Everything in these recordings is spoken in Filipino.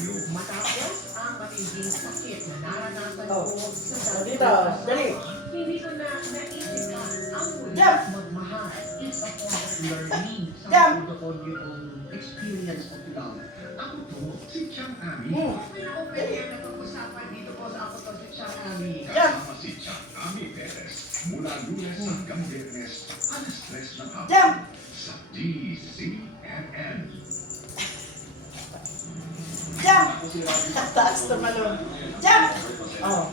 Matapos ang matinding sakit na naranasan ko sa Dito, dali. hindi ko na naisip na ang muli Jump! magmahal is a form of learning sa Jump! yung experience of love. Ako po, si Chang Ami. Hmm. May na-open na pag-usapan dito po sa ako to si Chang Ami. Jump! Kasama si Chang Ami Perez. Mula Lunes hanggang Biyernes, alas 3 ng hapon. Jump! Sa DZNN. Jump! Taas na malon. Jump! Oh.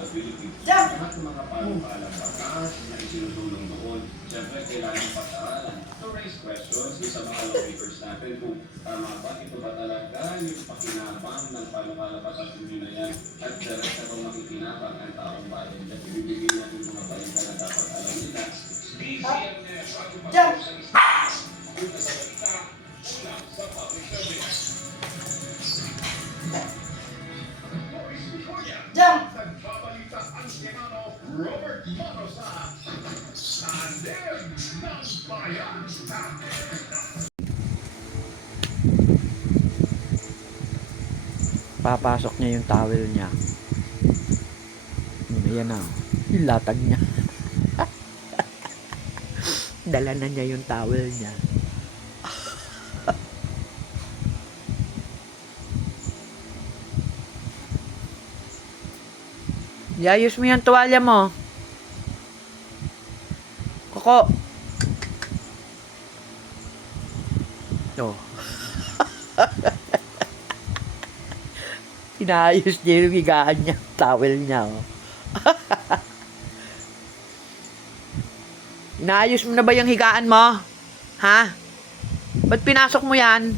Jump! Lahat ng mga palang batas na isinutulong doon, siyempre kailangan pag-aralan. To raise questions sa mga lawmakers natin kung tama ba, ito ba talaga yung pakinabang ng palang batas na yan at direct na makikinabang ang taong bayan at ibibigay natin mga balita na dapat alam nila. Jump! Una sa balita, una sa public service. Boys Victoria. Jump! Nagbabalita ang Senado Robert Manosa. Tandem ng Bayan. Papasok niya yung towel niya. Ayan na. Yung latag niya. Dala na niya yung towel niya. Iayos mo yung tuwalya mo. Koko. Oh. Inaayos niya yung higaan niya. Towel niya. Oh. Inaayos mo na ba yung higaan mo? Ha? Ba't pinasok mo yan?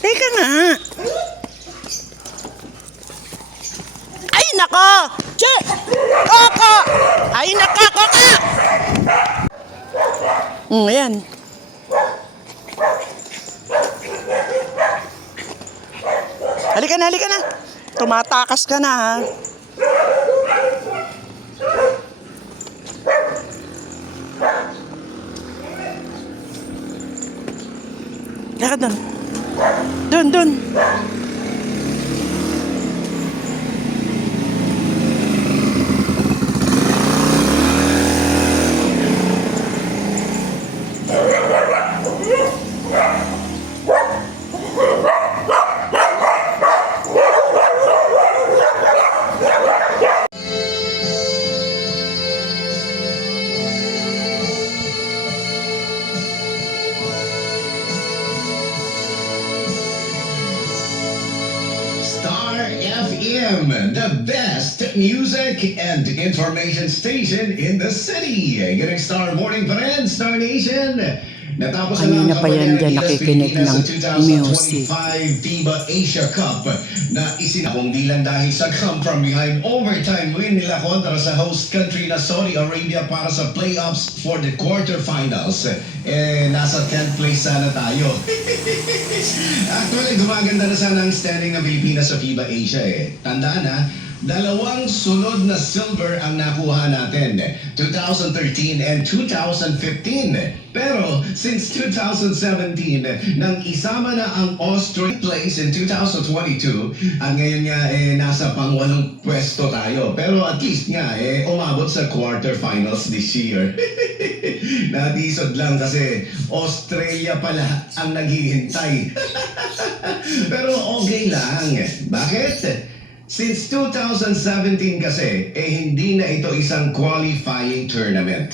Teka nga. Ay, nako! Che! Koko! Ay, nako, Koko! Ayan. Halika na, halika na. Tumatakas ka na, ha? Halika doon. Doon. Star FM, the best music and information station in the city. Getting Star Morning pa rin, Star Nation. Natapos Kanina na pa yan dyan nakikinig ng music. sa 2025 FIBA Asia Cup na isinakong di lang dahil sa come from behind overtime win nila kontra sa host country na Saudi Arabia para sa playoffs for the quarterfinals. Nasa 10th place sana tayo. Actually, gumaganda na sana ang standing ng Pilipinas sa FIBA Asia Tandaan na, 2 sunod na silver ang nakuha natin, 2013 and 2015. Pero since 2017, nang isama na ang Austria place in 2022, at ngayon nga nasa pang-8 pwesto tayo. Pero at least nga umabot sa quarterfinals this year. Natisod lang kasi Australia pala ang naghihintay. Pero okay lang. Bakit? Since 2017 kasi, hindi na ito isang qualifying tournament.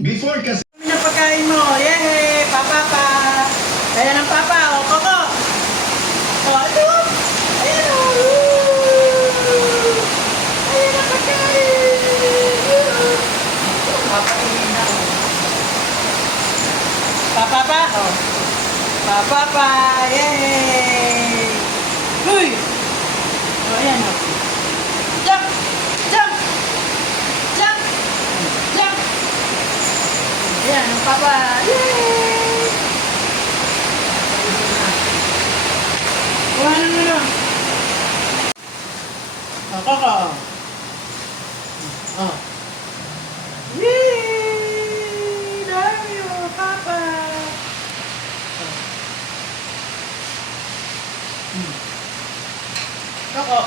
Before kasi... Ano pagkain mo? Yay! Papa! Kaya ng papa! O, Koko! O, ito! Papa? Oh. Papa! Yay! Uy! Oh, ayan o. Jump! Jump! Jump! Jump! Ayan, ang Papa. Yay! Kuhanan mo na. Oh, Coco. Oh. Yay! Dario, Papa. Coco.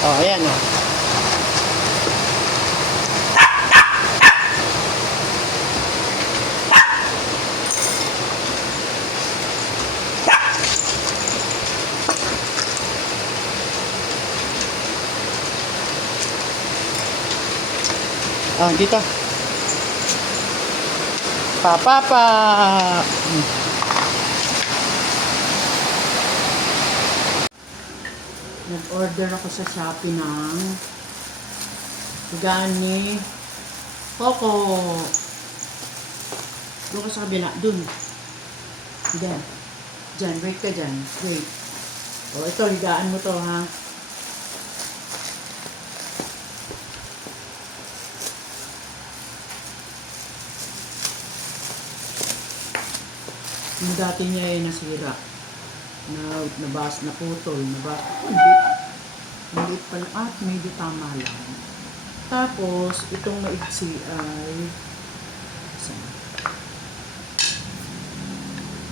Oh, ayan o. Ah, dito. Papa. Nag-order ako sa Shopee ng gani Coco. Doon ka sa kabila. Doon. Diyan. Diyan. Wait ka dyan. Wait. O, ito. Higaan mo to, ha? Yung dati niya ay nasira. Naputol. Maliit pa lang. At medyo tama lang. Tapos, itong maigsi ay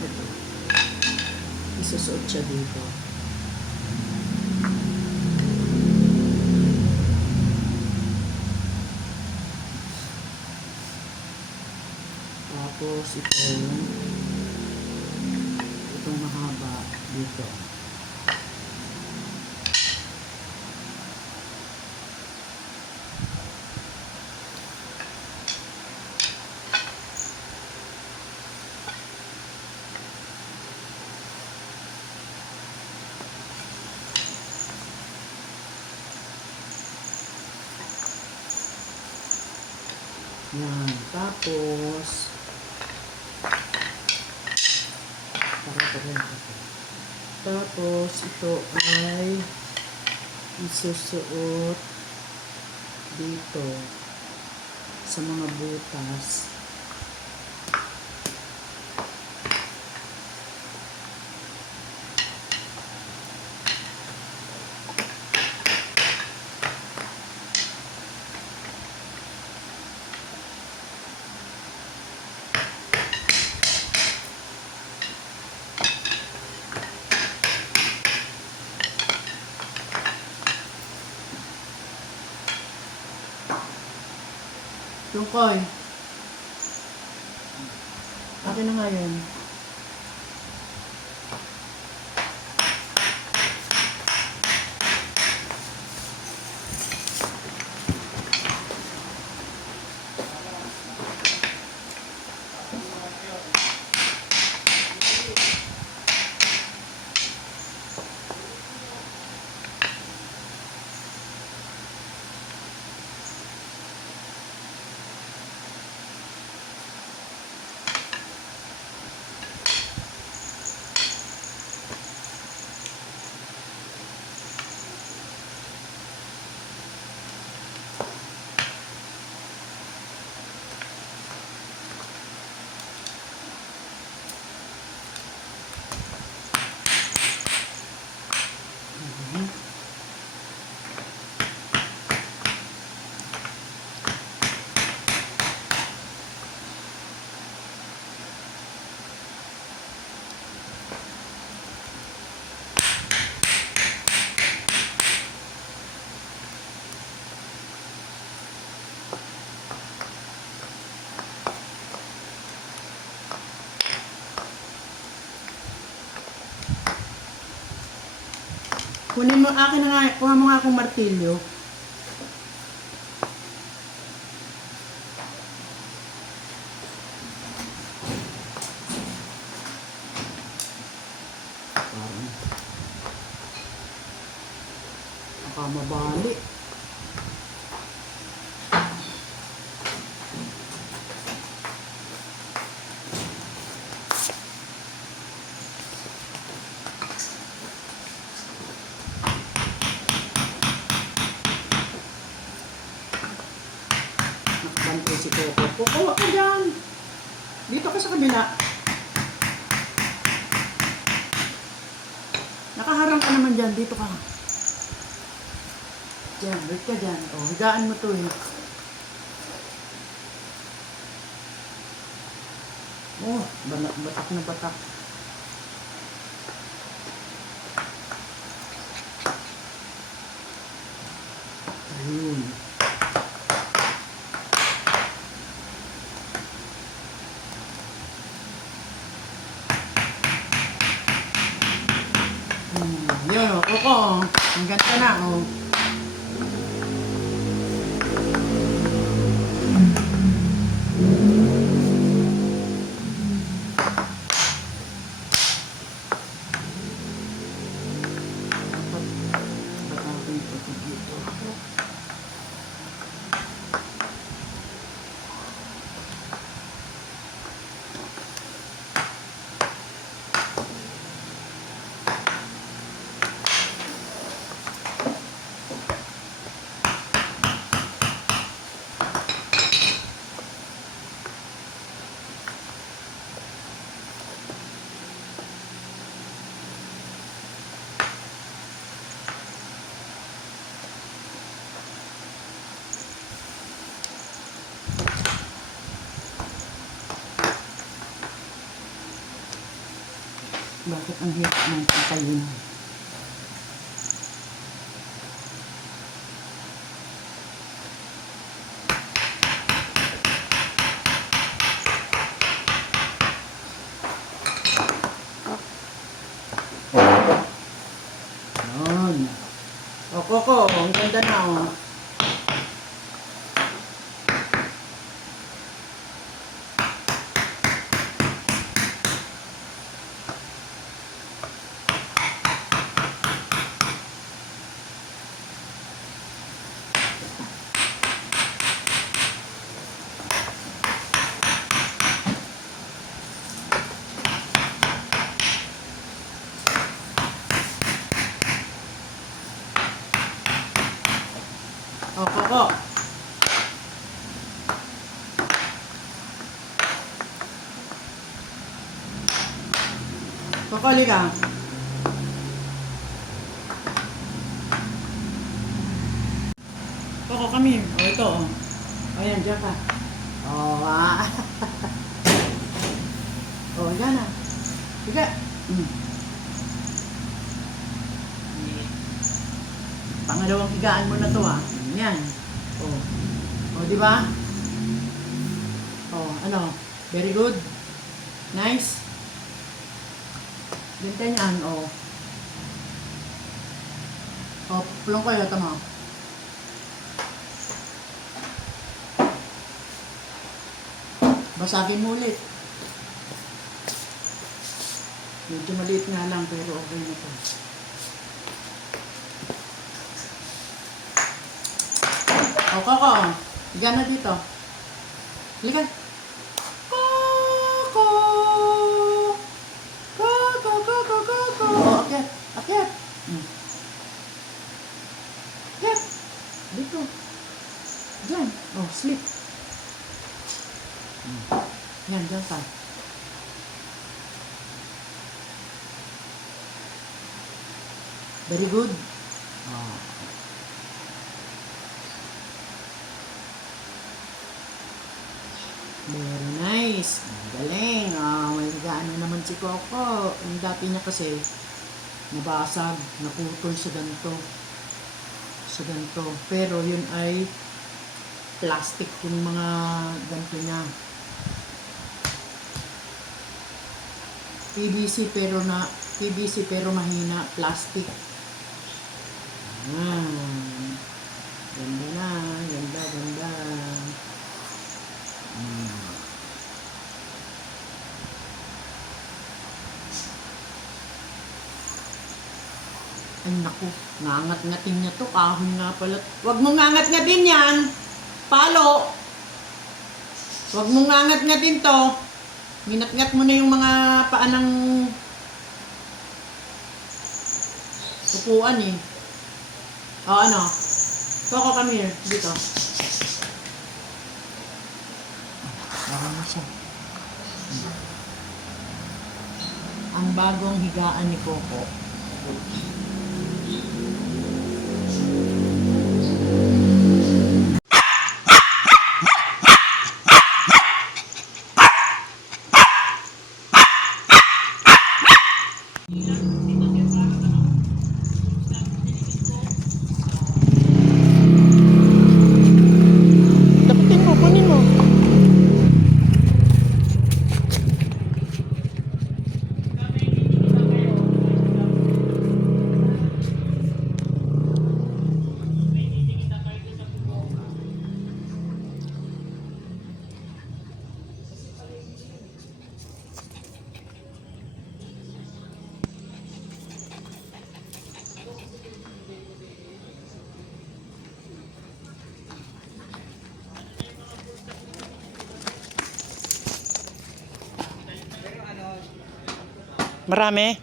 ito. Isusuot siya dito. Tapos, itong mahaba dito. Yan. Tapos, tapos, ito ay isusuot dito sa mga butas. Tungkoy. Akin na nga yun. Kunin mo, akin na nga, kuha mo nga akong martilyo. Ako. mabali. Nakabantay si Coco. Coco, wag ka dyan. Dito ka sa kabila. Nakaharang ka naman dyan. Dito ka. Dyan, wait ka dyan. O, higaan mo to eh. Oh, batak na batak. Ayun. Yun, Coco. Ang ganda na, oh. Bakit ang hirap ng patayin? Yun. O, Coco, ang ganda na, oh. O, Coco. Coco, liga. Coco, come here. O, ito, o. O, yan, dyan ka. O, ah. O, yan na. Liga. Pangalawang higaan mo na to, ah. Yan. O. O, di ba? O, ano? Very good. Nice. Ganyan yan, o. O, pulong kayo, tama. Basagin mo ulit. Medyo maliit nga lang, pero okay na to. O, Coco, higa na dito. Halika. Coco! Coco, Coco, Coco! O, akyat, akyat. Akyat. Dito. Diyan. O, sleep. Yan, dyan ka. Very good. Oh. Very nice. Galing. Oh, may higaan na naman si Coco. Yung dati niya kasi nabasag, naputol sa ganito. Sa ganito. Pero yun ay plastic yung mga ganito niya. PVC pero mahina, plastic. Ganda na, ganda. Ay naku, ngangat-ngatin niya to. Kahoy nga pala. Huwag mong ngangat-ngatin yan. Palo. Huwag mong ngangat-ngatin to. Minat-ngat mo na yung mga paa ng upuan eh. O ano? Coco, come here. Dito. Meron na siya. Ang bagong higaan ni Coco. Dapatin mo, kunin mo. Marami.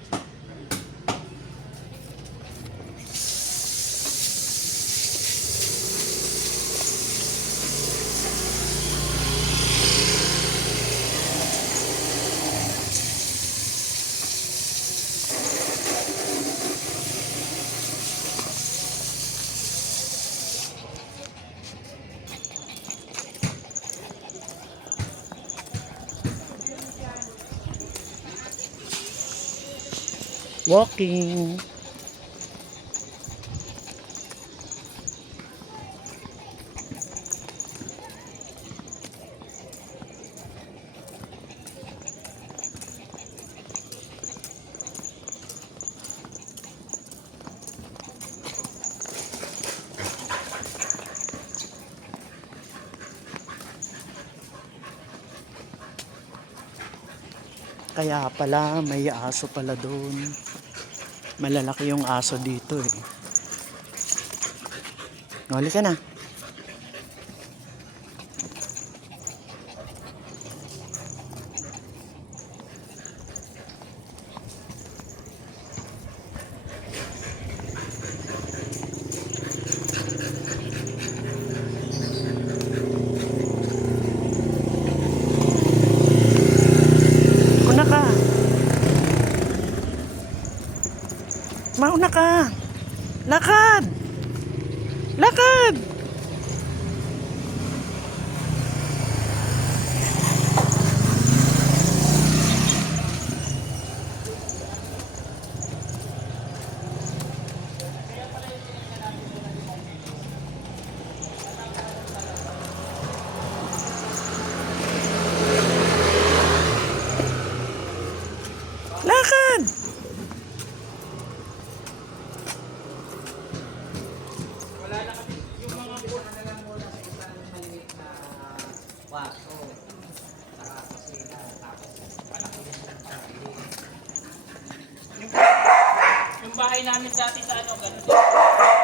Walking. Kaya pala may aso pala doon. Malalaki yung aso dito eh. Huli ka na. Una ka. Mauna ka. Lakad. Lakad. Lakad. Yung bahay namin dati sa ano, ganun.